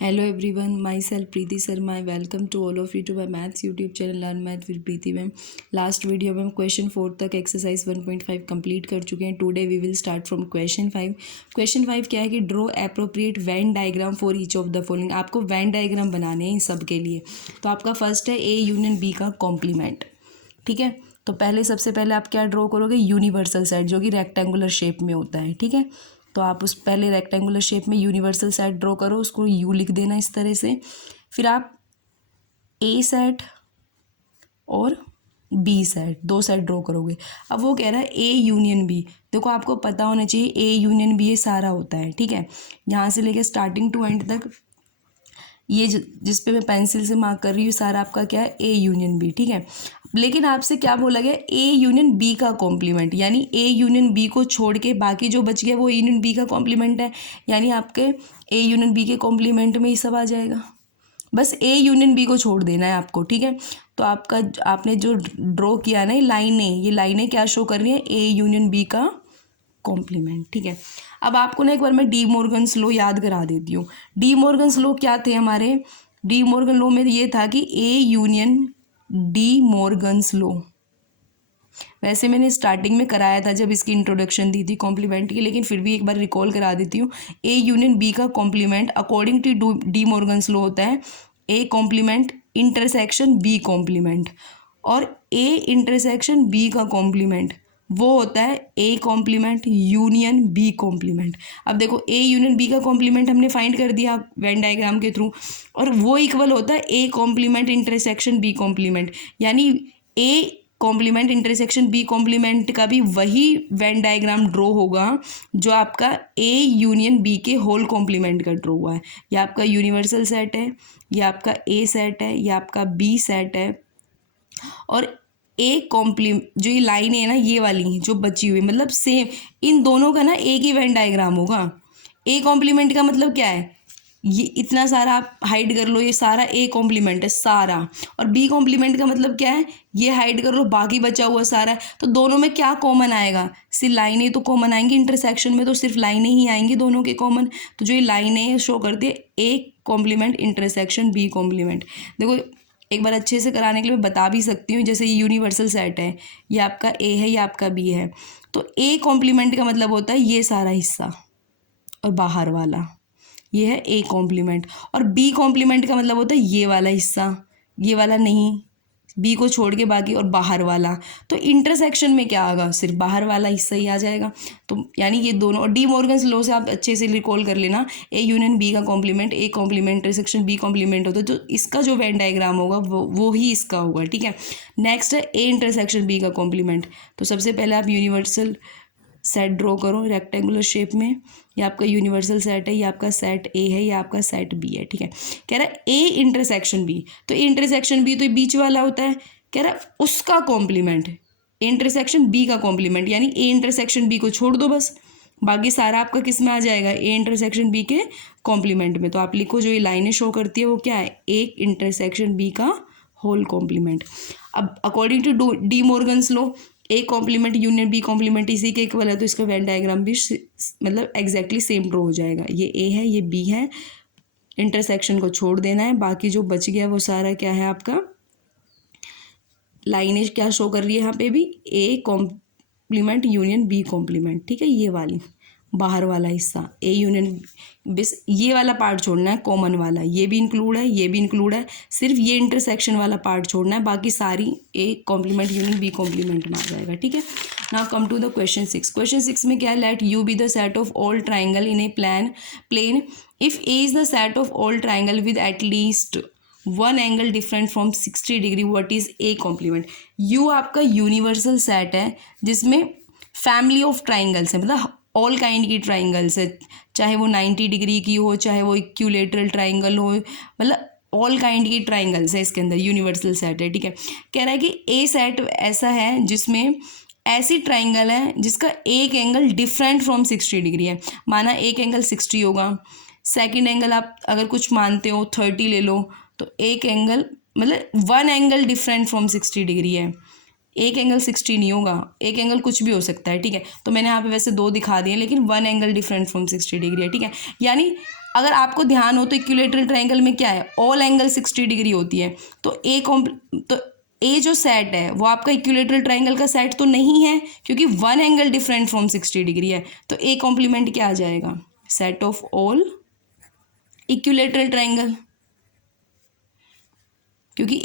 Hello everyone, myself Preeti Sharma. Welcome to all of you to my maths YouTube channel Learn Math with Preeti ma'am. Last video में हम question 4 तक exercise 1.5 complete कर चुके हैं. Today we will start from question 5. Question 5 क्या है कि draw appropriate Venn diagram for each of the following. आपको वेन डायग्राम बनाने हैं इन सब के लिए. तो आपका फर्स्ट है ए यूनियन बी का कॉम्प्लीमेंट. ठीक है, तो सबसे पहले आप क्या ड्रॉ करोगे, यूनिवर्सल सेट जो कि रेक्टेंगुलर शेप में होता है. ठीक है, तो आप उस पहले रेक्टेंगुलर शेप में यूनिवर्सल सेट ड्रॉ करो, उसको यू लिख देना इस तरह से. फिर आप ए सेट और बी सेट, दो सेट ड्रॉ करोगे. अब वो कह रहा है ए यूनियन बी. देखो आपको पता होना चाहिए ए यूनियन बी ये सारा होता है. ठीक है, यहाँ से लेकर स्टार्टिंग टू एंड तक ये जिस पे मैं पेंसिल से मार्क कर रही हूँ सारा आपका क्या है, ए यूनियन बी. ठीक है, लेकिन आपसे क्या बोला गया, ए यूनियन बी का कॉम्प्लीमेंट, यानी ए यूनियन बी को छोड़ के बाकी जो बच गया वो यूनियन बी का कॉम्प्लीमेंट है. यानी आपके ए यूनियन बी के कॉम्प्लीमेंट में ये सब आ जाएगा. बस ए यूनियन बी को छोड़ देना है आपको. ठीक है, तो आपने जो ड्रॉ किया ना ये लाइनें क्या शो कर रही हैं, ए यूनियन बी का कॉम्प्लीमेंट. ठीक है, अब आपको ना एक बार मैं डी मॉर्गन्स लॉ याद करा देती हूँ. डी मॉर्गन्स लॉ क्या थे हमारे, डी मॉर्गन लॉ में ये था कि A union D Morgan's law. वैसे मैंने स्टार्टिंग में कराया था जब इसकी इंट्रोडक्शन दी थी कॉम्प्लीमेंट की, लेकिन फिर भी एक बार रिकॉल करा देती हूँ. ए यूनियन बी का complement according to De Morgan's law होता है A complement intersection B complement, और ए इंटरसेक्शन बी का कॉम्प्लीमेंट वो होता है A complement union B complement. अब देखो ए यूनियन बी का कॉम्प्लीमेंट हमने फाइंड कर दिया वेन डायग्राम के थ्रू, और वो इक्वल होता है A complement intersection B complement. यानी A complement intersection B complement का भी वही वेन डायग्राम ड्रॉ होगा जो आपका ए यूनियन बी के होल कॉम्प्लीमेंट का ड्रॉ हुआ है. यह आपका यूनिवर्सल सेट है, यह आपका ए सेट है, यह आपका बी सेट है, और ए जो ये लाइन है ना ये वाली जो बची हुई, मतलब सेम इन दोनों का ना एक ही वेन डायग्राम होगा. ए कॉम्प्लीमेंट का मतलब क्या है, ये इतना सारा आप हाइड कर लो, ये सारा ए कॉम्प्लीमेंट है सारा. और बी कॉम्प्लीमेंट का मतलब क्या है, ये हाइड कर लो, बाकी बचा हुआ सारा है. तो दोनों में क्या कॉमन आएगा, सिर्फ लाइनें तो कॉमन आएंगी. इंटरसेक्शन में तो सिर्फ लाइनें ही आएंगी दोनों के कॉमन. तो जो ये लाइनें शो करती है A complement intersection B complement. देखो एक बार अच्छे से कराने के लिए मैं बता भी सकती हूँ. जैसे ये यूनिवर्सल सेट है, ये आपका ए है, ये आपका बी है. तो ए कॉम्प्लीमेंट का मतलब होता है ये सारा हिस्सा और बाहर वाला, ये है ए कॉम्प्लीमेंट. और बी कॉम्प्लीमेंट का मतलब होता है ये वाला हिस्सा, ये वाला नहीं, बी को छोड़ के बाकी और बाहर वाला. तो इंटरसेक्शन में क्या आएगा, सिर्फ बाहर वाला हिस्सा ही आ जाएगा. तो यानी ये दोनों, और डी मॉर्गन्स लॉ से आप अच्छे से रिकॉल कर लेना, ए यूनियन बी का complement A complement intersection B complement होता है. तो इसका जो वेन डायग्राम होगा वो ही इसका होगा. ठीक है, नेक्स्ट है ए इंटरसेक्शन बी का कॉम्प्लीमेंट. तो सबसे पहले आप यूनिवर्सल सेट ड्रॉ करो रेक्टेंगुलर शेप में. ये आपका यूनिवर्सल सेट है, ये आपका सेट ए है, ये आपका सेट बी है. ठीक है, कह रहा है ए इंटरसेक्शन बी. तो इंटरसेक्शन बी तो बीच वाला होता है, कह रहा है उसका कॉम्प्लीमेंट इंटरसेक्शन बी का कॉम्प्लीमेंट. यानी ए इंटरसेक्शन बी को छोड़ दो बस, बाकी सारा आपका किस में आ जाएगा, ए इंटरसेक्शन बी के कॉम्प्लीमेंट में. तो आप लिखो जो ये लाइनें शो करती है वो क्या है, ए इंटरसेक्शन बी का होल कॉम्प्लीमेंट. अब according to De Morgan's law A complement union B complement इसी के इक्वल है, तो इसका वेन डायग्राम भी मतलब एग्जैक्टली सेम ड्रॉ हो जाएगा. ये ए है, ये बी है, इंटरसेक्शन को छोड़ देना है, बाकी जो बच गया वो सारा क्या है आपका, लाइनें क्या शो कर रही है यहाँ पे भी, A complement union B complement. ठीक है, ये वाली बाहर वाला हिस्सा ए यूनियन, बस ये वाला पार्ट छोड़ना है कॉमन वाला, ये भी इंक्लूड है, ये भी इंक्लूड है, सिर्फ ये इंटरसेक्शन वाला पार्ट छोड़ना है, बाकी सारी A complement union B complement में आ जाएगा. ठीक है, now come to the question 6. Question 6 में क्या है, let U be the set of all triangle in a plane if A is the set of all triangle with at least one angle different from 60 degree, what is A complement. U आपका universal set है जिसमें family of triangles है, मतलब all kind की triangles है, चाहे वो 90 degree की हो, चाहे वो इक्विलेटरल ट्राइंगल हो, मतलब ऑल काइंड की ट्राइंगल्स है इसके अंदर, यूनिवर्सल सेट है. ठीक है, कह रहा है कि ए सेट ऐसा है जिसमें ऐसी ट्राइंगल है जिसका एक एंगल डिफरेंट फ्रॉम 60 डिग्री है. माना एक एंगल 60 होगा, सेकेंड एंगल आप अगर कुछ मानते हो 30 ले लो, तो एक एंगल मतलब one angle different from 60 degree है. एक एंगल 60 नहीं होगा, एक एंगल कुछ भी हो सकता है. ठीक है, तो मैंने यहाँ पे वैसे दो दिखा दिए, लेकिन one angle different from 60 degree है. ठीक है, यानी अगर आपको ध्यान हो तो इक्विलेटरल ट्रायंगल में क्या है, ऑल एंगल 60 डिग्री होती है। तो ए जो सेट है वो आपका इक्विलेटरल ट्रायंगल का सेट तो नहीं है, क्योंकि one angle different from 60 degree है। तो ए कॉम्प्लीमेंट क्या आ जाएगा, set of all equilateral triangle, क्योंकि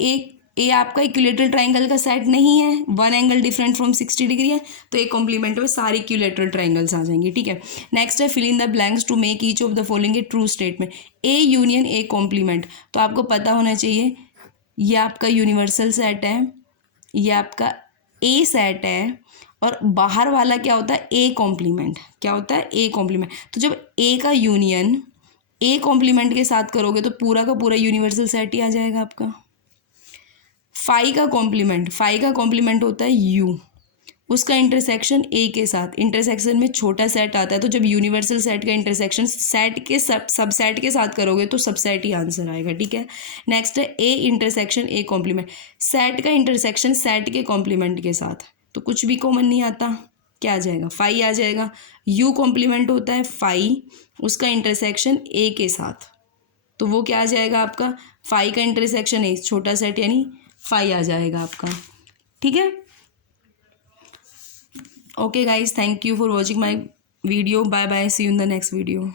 ए आपका इक्विलेटरल ट्रायंगल का सेट नहीं है, one angle different from 60 degree है। तो ए कॉम्प्लीमेंट में सारे इक्विलेटरल ट्रायंगल्स आ जाएंगे, ठीक है। नेक्स्ट है fill in the blanks to make each of the following a true statement. A union A complement, तो आपको पता होना चाहिए ये आपका यूनिवर्सल सेट है, ये आपका ए सेट है, और बाहर वाला क्या होता है, ए कॉम्प्लीमेंट। क्या होता है, ए कॉम्प्लीमेंट। तो जब ए का यूनियन ए कॉम्प्लीमेंट के साथ करोगे तो पूरा का पूरा यूनिवर्सल सेट ही आ जाएगा आपका। फाई का कॉम्प्लीमेंट होता है यू, उसका इंटरसेक्शन ए के साथ, इंटरसेक्शन में छोटा सेट आता है। तो जब यूनिवर्सल सेट का इंटरसेक्शन सेट के सबसेट के साथ करोगे तो सबसेट ही आंसर आएगा, ठीक है। नेक्स्ट है A intersection A complement, set का इंटरसेक्शन सेट के कॉम्प्लीमेंट के साथ, तो कुछ भी कॉमन नहीं आता, क्या आ जाएगा, फाई आ जाएगा। यू कॉम्प्लीमेंट होता है फाई, उसका इंटरसेक्शन ए के साथ, तो वो क्या आ जाएगा आपका, फाई का इंटरसेक्शन ए, छोटा सेट यानी फाई आ जाएगा आपका, ठीक है। Okay guys, thank you for watching my video, bye bye, see you in the next video.